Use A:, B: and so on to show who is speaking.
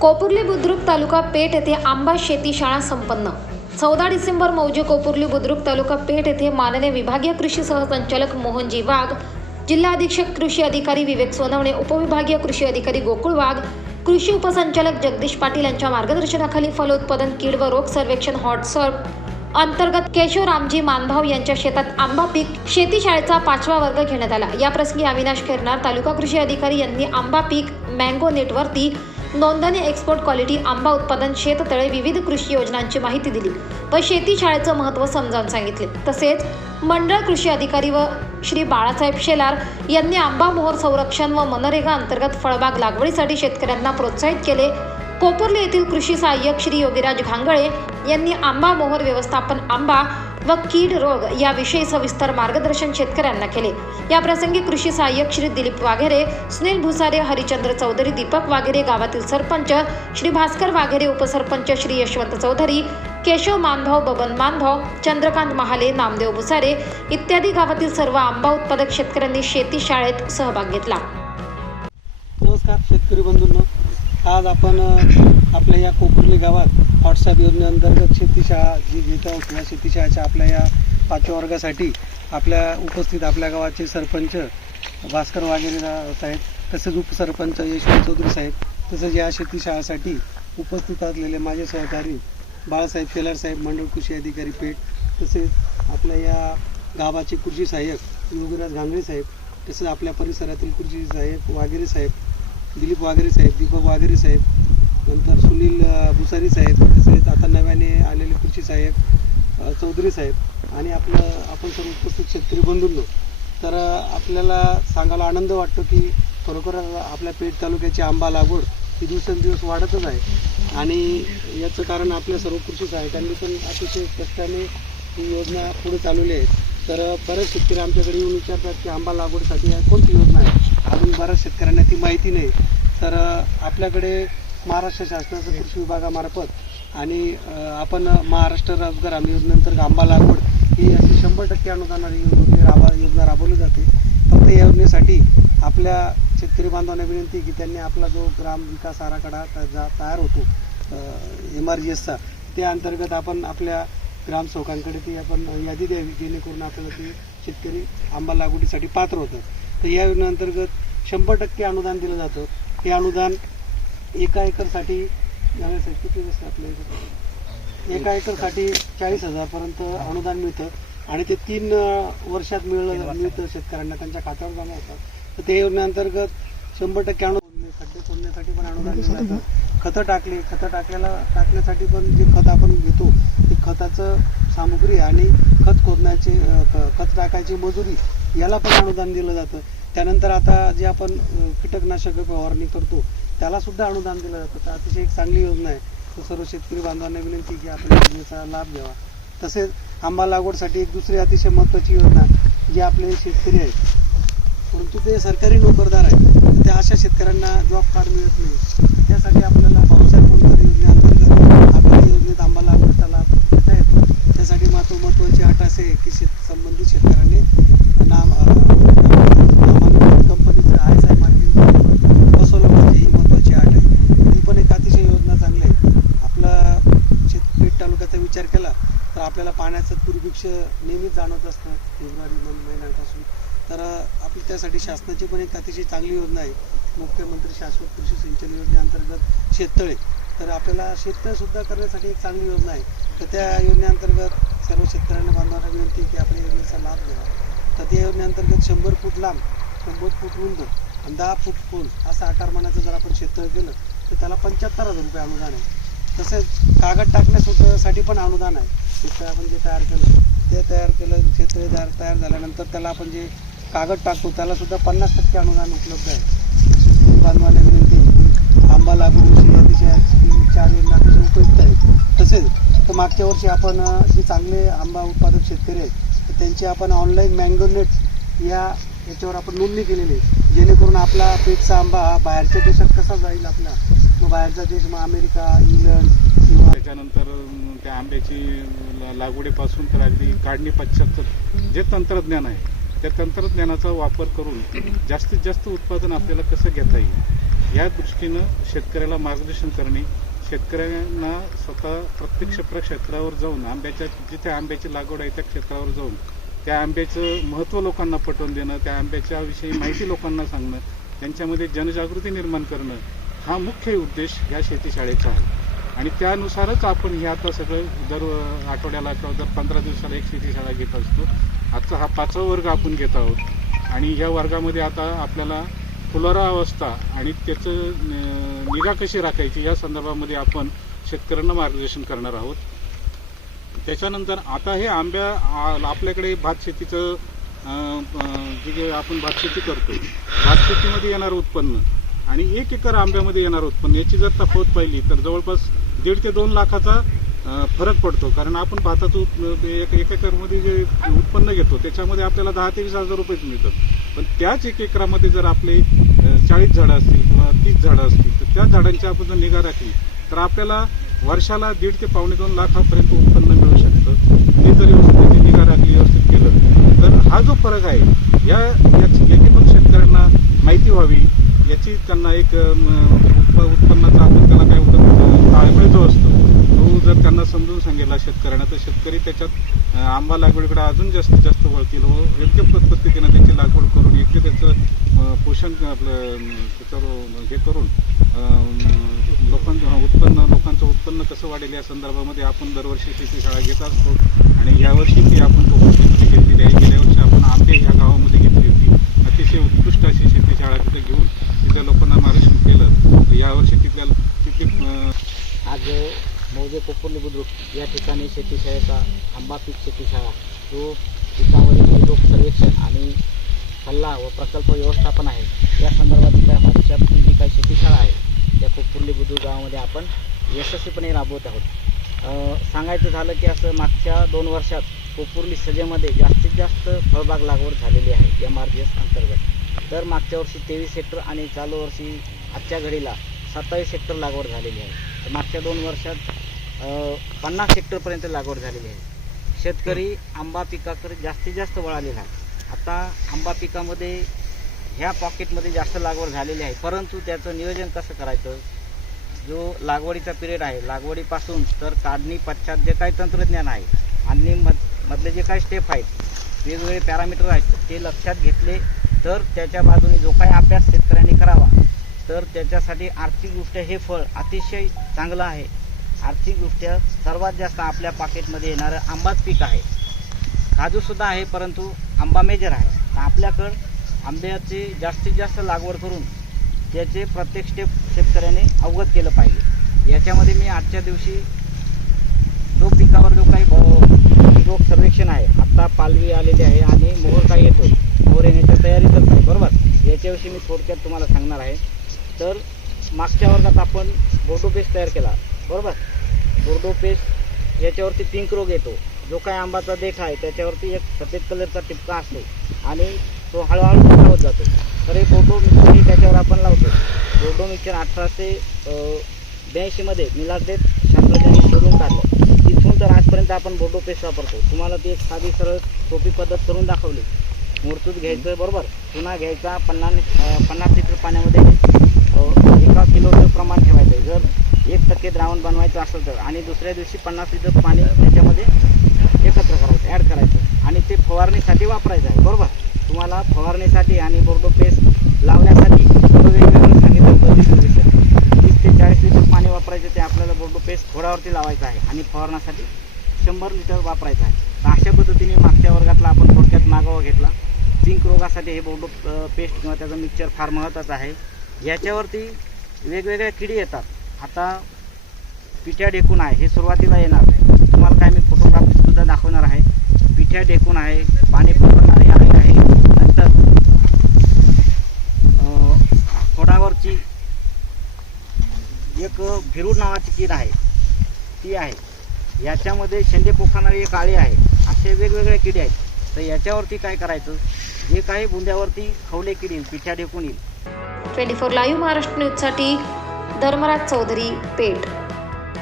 A: कोपुर्ली बुद्रुक तालुका पेठ येथे आंबा शेती शाळा संपन्न. चौदा डिसेंबर मौजे कोपुर्ली बुद्रुक तालुका पेठ येथे माननीय विभागीय कृषी सहसंचालक मोहनजी वाघ जिल्हा अधीक्षक कृषी अधिकारी विवेक सोनवणे उपविभागीय कृषी अधिकारी गोकुळ वाघ कृषी उपसंचालक जगदीश पाटील यांच्या मार्गदर्शनाखाली फलोत्पादन कीड व रोग सर्वेक्षण हॉटसर्प अंतर्गत केशव रामजी मानभाव यांच्या शेतात आंबा पीक शेती शाळेचा पाचवा वर्ग घेण्यात आला. या प्रसंगी अविनाश खेरणार तालुका कृषी अधिकारी यांनी आंबा पीक मँगो नेटवरती नोंदणी एक्सपोर्ट क्वालिटी आंबा उत्पादन शेततळे विविध कृषी योजनांची माहिती दिली. व शेती शाळेचं महत्त्व समजावून सांगितले. तसेच मंडळ कृषी अधिकारी व श्री बाळासाहेब शेलार यांनी आंबा मोहर संरक्षण व मनरेगा अंतर्गत फळबाग लागवडीसाठी शेतकऱ्यांना प्रोत्साहित केले. कोपर्ले येथील कृषी सहाय्यक श्री योगीराज घांगळे यांनी आंबा मोहर व्यवस्थापन आंबा व कीड रोग याविषयी सविस्तर मार्गदर्शन शेतकऱ्यांना केले. या प्रसंगी कृषी सहाय्यक श्री दिलीप वाघेरे सुनील भुसारे हरिचंद्र चौधरी दीपक वाघेरे गावातील सरपंच श्री भास्कर वाघेरे उपसरपंच श्री यशवंत चौधरी केशव मानभाव बबन मानभाव चंद्रकांत महाले नामदेव भुसारे इत्यादी गावातील सर्व आंबा उत्पादक शेतकऱ्यांनी शेती शाळेत सहभाग घेतला.
B: नमस्कार शेतकरी बंधूंनो. आज आपण आपल्या या कोकुर्ली गावात व्हॉट्सअप योजनेअंतर्गत शेतीशाळा जी घेत आहोत या शेतीशाळेच्या आपल्या या पाचव्या वर्गासाठी आपल्या उपस्थित आपल्या गावाचे सरपंच भास्कर वाघेरे साहेब तसेच उपसरपंच यशवंत चौधरी साहेब तसेच या शेतीशाळेसाठी उपस्थित असलेले माझे सहकारी बाळासाहेब केलार साहेब मंडळ कृषी अधिकारी पेठ तसेच आपल्या या गावाचे कृषी सहाय्यक योगीराज घांगरे साहेब तसेच आपल्या परिसरातील कृषी साहेब वाघेरे साहेब दिलीप वाघेरे साहेब दीपक वाघेरे साहेब नंतर सुनील भुसारी साहेब तसेच आता नव्याने आलेले कृषी साहेब चौधरी साहेब आणि आपलं आपण सर्व उपस्थित शेतकरी बंधूंनो. तर आपल्याला सांगायला आनंद वाटतो की खरोखर आपल्या पेठ तालुक्याची आंबा लागवड ही दिवसेंदिवस वाढतच आहे. आणि याचं कारण आपल्या सर्व कृषी सहायकांनी पण अतिशय कष्टाने ही योजना पुढे चालवली आहे. तर बरेच शेतकरी आमच्याकडे येऊन विचारतात की आंबा लागवडीसाठी कोणती योजना आहे? अजून बऱ्याच शेतकऱ्यांना ती माहिती नाही. तर आपल्याकडे महाराष्ट्र शासनाचं कृषी विभागामार्फत आणि आपण महाराष्ट्र रोजगार हमी योजनेनंतर आंबा लागवड ही अशी शंभर टक्के अनुदानाची योजना राबा योजना राबवली जाते. फक्त या योजनेसाठी आपल्या शेतकरी बांधवांना विनंती की त्यांनी आपला जो ग्राम विकास आराखडा जा तयार होतो एम आर जी एसचा त्या अंतर्गत आपण आपल्या ग्रामसेवकांकडे ती आपण यादी द्यावी जेणेकरून आपल्याला ते शेतकरी आंबा लागवडीसाठी पात्र होतं तर या योजनेअंतर्गत शंभर टक्के अनुदान दिलं जातं. हे अनुदान एका एकरसाठी किती दिवस आपल्या इथे? एका एकरसाठी चाळीस हजारपर्यंत अनुदान मिळतं आणि ते तीन वर्षात मिळलं मिळतं शेतकऱ्यांना त्यांच्या खात्यावर जमा होतात. तर त्या योजनेअंतर्गत शंभर टक्के अनुदान खड्डे खोदण्यासाठी पण अनुदान दिलं जातं खतं टाकली खतं टाकायला टाकण्यासाठी पण जे खत आपण घेतो ते खताचं सामुग्री आणि खत खोदण्याची खत टाकायची मजुरी याला पण अनुदान दिलं जातं. त्यानंतर आता जे आपण कीटकनाशक फवारणी करतो त्याला सुद्धा अनुदान दिलं जातं. तर अतिशय एक चांगली योजना आहे. तर सर्व शेतकरी बांधवांना विनंती की आपण योजनेचा लाभ घ्यावा. तसेच आंबा लागवडसाठी एक दुसरी अतिशय महत्त्वाची योजना जी आपले शेतकरी आहेत. परंतु ते सरकारी नोकरदार आहेत. त्या अशा शेतकऱ्यांना जॉब कार्ड मिळत नाही. त्यासाठी आपल्याला भाऊसाहेब फोनकर योजनेअंतर्गत आपल्या योजनेत आंबा लागवडीचा लाभ घेता येतो? त्यासाठी मात्र महत्त्वाची अट असे की शेत संबंधित शेतकऱ्यांनी नाम नामांकित कंपनीचं आय एस आय मार्किंग बसवलं पाहिजे ही महत्त्वाची अट आहे ती पण एक अतिशय योजना चांगली आहे आपला शेतपेठ तालुक्याचा विचार केला तर आपल्याला पाण्याचं दुर्भिक्ष नेहमीच जाणवत असतं फेब्रुवारी महिन्यापासून तर आपली त्यासाठी शासनाची पण एक अतिशय चांगली योजना आहे. मुख्यमंत्री शाश्वत कृषी सिंचन योजनेअंतर्गत शेततळे. तर आपल्याला शेततळसुद्धा करण्यासाठी एक चांगली योजना आहे. तर त्या योजनेअंतर्गत सर्व शेतकऱ्यांना बांधवांना विनंती की आपल्या योजनेचा लाभ घ्यावा. तर त्या योजनेअंतर्गत शंभर फूट लांब शंभर फूट रुंद आणि दहा फूट खोल असं आकारमानाचं जर आपण शेततळ केलं तर त्याला पंच्याहत्तर हजार रुपये अनुदान आहे. तसेच कागद टाकण्यासाठी पण अनुदान आहे. शेततळे आपण जे तयार केलं ते तयार केलं शेततळे तयार तयार झाल्यानंतर त्याला आपण जे कागद टाकतो त्याला सुद्धा पन्नास टक्के अनुदान उपलब्ध आहे. बांधवाने विनंती आंबा लागून अतिशय चार योजना अतिशय उपयुक्त आहेत. तसेच तर मागच्या वर्षी आपण जे चांगले आंबा उत्पादक शेतकरी आहेत तर त्यांची आपण ऑनलाईन मँगो नेट या याच्यावर आपण नोंदणी केलेली आहे. जेणेकरून आपला पेटचा आंबा हा बाहेरच्या देशात कसा जाईल आपला मग बाहेरचा देश मग अमेरिका इंग्लंड किंवा
C: त्याच्यानंतर त्या आंब्याची लागवडीपासून तर अगदी काढणी पश्चात जे तंत्रज्ञान आहे त्या तंत्रज्ञानाचा वापर करून जास्तीत जास्त उत्पादन आपल्याला कसं घेता येईल? या दृष्टीनं शेतकऱ्याला मार्गदर्शन करणे शेतकऱ्यांना स्वतः प्रत्यक्ष क्षेत्रावर जाऊन आंब्याच्या जिथे आंब्याची लागवड आहे त्या क्षेत्रावर जाऊन त्या आंब्याचं महत्त्व लोकांना पटवून देणं त्या आंब्याच्या विषयी माहिती लोकांना सांगणं त्यांच्यामध्ये जनजागृती निर्माण करणं हा मुख्य उद्देश या शेतीशाळेचा आहे. आणि त्यानुसारच आपण हे आता सगळं दर आठवड्याला किंवा दर पंधरा दिवसाला एक शेतीशाळा घेत असतो. आजचा हा पाचवा वर्ग आपण घेत आहोत. आणि या वर्गामध्ये आता आपल्याला फुलोरा अवस्था आणि त्याचं निगा कशी राखायची या संदर्भामध्ये आपण शेतकऱ्यांना मार्गदर्शन करणार आहोत. त्याच्यानंतर आता हे आंब्या आपल्याकडे भात शेतीचं जे जे आपण भात शेती करतो भात शेतीमध्ये येणारं उत्पन्न. आणि एक एकर आंब्यामध्ये येणार उत्पन्न याची जर तफावत पाहिली तर जवळपास दीड ते दोन लाखाचा फरक पडतो. कारण आपण भाताचं एक एक एकरमध्ये जे उत्पन्न घेतो त्याच्यामध्ये आपल्याला दहा ते वीस हजार रुपयेच मिळतात. पण त्याच एक एकरामध्ये जर आपले चाळीस झाडं असतील किंवा तीस झाडं असतील तर त्या झाडांची आपण जर निगा राखली तर आपल्याला वर्षाला दीड ते पावणे दोन लाखापर्यंत उत्पन्न मिळू शकतं. ते जर व्यवस्थित निगा राखली व्यवस्थित केलं तर हा जो फरक आहे या याची याची पण शेतकऱ्यांना माहिती व्हावी त्याची त्यांना एक उत्प- उत्पन्नाचा आपण त्याला काय होतं ताळमेळ जो असतो. तो जर त्यांना समजून सांगितला शेतकऱ्यांना तर शेतकरी त्याच्यात आंबा लागवडीकडे अजून जास्तीत जास्त वळतील व योग्य पद- पद्धतीनं त्याची लागवड करून योग्य त्याचं पोषण आपलं त्याचं हे करून लोकांचं उत्पन्न लोकांचं उत्पन्न कसं वाढेल या संदर्भामध्ये आपण दरवर्षी शेती शाळा घेत असतो. आणि यावर्षी ती आपण घेतली घेतलेली आहे. गेल्या वर्षी आपण आंबे ह्या गावामध्ये घेतली होती. अतिशय उत्कृष्ट अशी शेती शाळा तिथे घेऊन तिथल्या लोकांना मार्गदर्शन केलं. तर यावर्षी तिथल्या तिथे
D: आज मौजे कोपर्ली बुद्रुक या ठिकाणी शेतीशाळेचा आंबा पीक शेतीशाळा जो पिकावरील रोग सर्वेक्षण आणि सल्ला व प्रकल्प व्यवस्थापन आहे. या संदर्भात त्या जी काही शेतीशाळा आहे त्या कोपर्ली बुद्रुक गावामध्ये आपण यशस्वीपणे राबवत आहोत. सांगायचं झालं की असं मागच्या दोन वर्षात कोपुर्ली सजेमध्ये जास्त जास्तीत जास्त फळबाग लागवड झालेली आहे एम आर जी एस अंतर्गत. तर मागच्या वर्षी तेवीस हेक्टर आणि चालू वर्षी आजच्या घडीला सत्तावीस हेक्टर लागवड झालेली आहे. तर मागच्या दोन वर्षात पन्नास हेक्टरपर्यंत लागवड झालेली आहे. शेतकरी आंबा पिकाकडे जास्तीत जास्त वळालेला आहे. आता आंबा पिकामध्ये ह्या पॉकेटमध्ये जास्त लागवड झालेली आहे. परंतु त्याचं नियोजन कसं करायचं? जो लागवडीचा पिरियड आहे लागवडीपासून तर काढणी पश्चात जे काही तंत्रज्ञान आहे आणि मध मधले जे काही स्टेप आहेत वेगवेगळे पॅरामीटर आहेत ते लक्षात घेतले तर त्याच्या बाजूने जो काही अभ्यास शेतकऱ्यांनी करावा तर त्याच्यासाठी आर्थिकदृष्ट्या हे फळ अतिशय चांगलं आहे. आर्थिकदृष्ट्या सर्वात जास्त आपल्या पाकेटमध्ये येणारं आंबाच पीक आहे. काजूसुद्धा आहे परंतु आंबा मेजर आहे. तर आपल्याकडं आंब्याची जास्तीत जास्त लागवड करून त्याचे प्रत्येक स्टेप शेतकऱ्याने अवगत केलं पाहिजे. याच्यामध्ये मी आजच्या दिवशी जो पिकावर जो काही ब- रोग सर्वेक्षण आहे आत्ता पालवी आलेली आहे आणि मोहर काही येतो मोहर येण्याच्या तयारीतच आहे बरोबर? याच्याविषयी मी थोडक्यात तुम्हाला सांगणार आहे. तर मागच्या वर्गात आपण बोर्डो पेस्ट तयार केला बरोबर? बोर्डो पेस्ट याच्यावरती पिंक रोग येतो. जो काय आंबाचा देठ आहे त्याच्यावरती एक सफेद कलरचा टिपका असतो आणि तो हळूहळू होत जातो. तर हे बोर्डो मिक्सर हे त्याच्यावर आपण लावतो. बोर्डो मिक्सर अठराशे ब्याऐंशीमध्ये मिलाडेत शास्त्रज्ञांनी शोधून काढलं. आपण बोर्डो पेस्ट वापरतो. तुम्हाला ती एक साधी सरळ सोपी पद्धत करून दाखवली. मूर्तूत घ्यायचं बरोबर? चुना घ्यायचा पन्नास पन्नास लिटर पाण्यामध्ये एका किलोचं प्रमाण ठेवायचं. आहे जर एक टक्के द्रावण बनवायचं असेल तर. आणि दुसऱ्या दिवशी पन्नास लिटर पाणी त्याच्यामध्ये एकत्र करायचं ॲड करायचं. आणि ते फवारणीसाठी वापरायचं आहे बरोबर? तुम्हाला फवारणीसाठी आणि बोर्डो पेस्ट लावण्यासाठी वेगवेगळं सांगितलं पद्धती तीस ते चाळीस लिटर पाणी वापरायचं ते आपल्याला बोर्डो पेस्ट खोडावरती लावायचं आहे आणि फवारण्यासाठी शंभर लिटर वापरायचं आहे. तर अशा पद्धतीने मागच्या वर्गातला आपण थोडक्यात मागोवा घेतला. झिंक रोगासाठी हे बोर्डो पेस्ट किंवा त्याचं मिक्सचर फार महत्त्वाचं आहे. याच्यावरती वेगवेगळ्या किडी येतात. आता पिठ्या ढेकून आहे हे सुरुवातीला येणार. तुम्हाला काय मी फोटोग्राफीसुद्धा दाखवणार आहे. पिठ्या ढेकून आहे पाणी पकडणारी आळी आहे. नंतर खोडावरची एक भिरूड नावाची कीड आहे. ती आहे. याच्यामध्ये शेंडे पोखणारी एक आळी आहे. असे वेगवेगळे किडे आहेत. तर याच्यावरती काय करायचं? जे काही बुंद्यावरती खवले किडे येईल पिठ्या ढेकून येईल.
A: ट्वेंटी फोर लाईव्ह महाराष्ट्र न्यूजसाठी धर्मराज चौधरी पेठ.